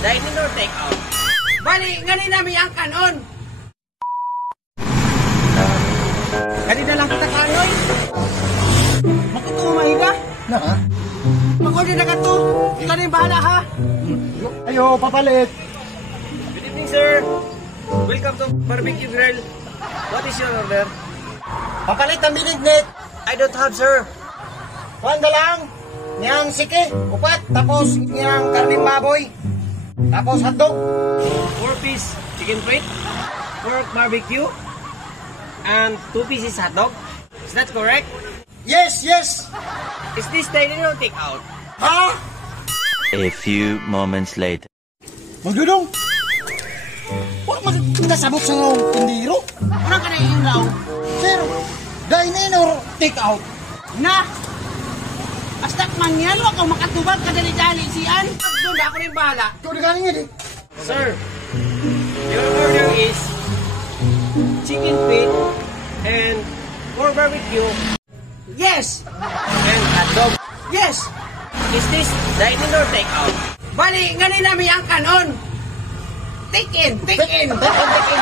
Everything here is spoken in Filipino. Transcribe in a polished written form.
dine-in or take-out? Bali, ganun namin ang kanon. Kanina lang kita kanoy. Makutumay ka? Na? Mag-order na ka to. Ikaw na yung bahala, ha? Ayo, papalit. Good evening, sir. Welcome to Barbecue Grill. What is your order? Papalit ang binignit. I don't have, sir. Kuhan na lang. Niyang siki, upat. Tapos niyang karning baboy. Tapos hotdog. 4-piece chicken plate, pork barbecue, and 2 pieces hot dog. Is that correct? Yes, yes. Is this dine-in or take-out? Ha? A few moments later. Magdudong. Huwag magkasabot sa ngong tindiro. Parang ka na yung raw. Sir, dine-in or take-out? Na! Astak man yan, huwag kang makatubag kadali-dali siyan. Doon na ako na yung bahala. Ikaw na galing yun eh. Sir, your order is chicken feet and pork barbecue Yes! and hot dog. Yes! Is this dine-in or take-out? Bali, ganun namin ang kanon. Take in, take in. Take in.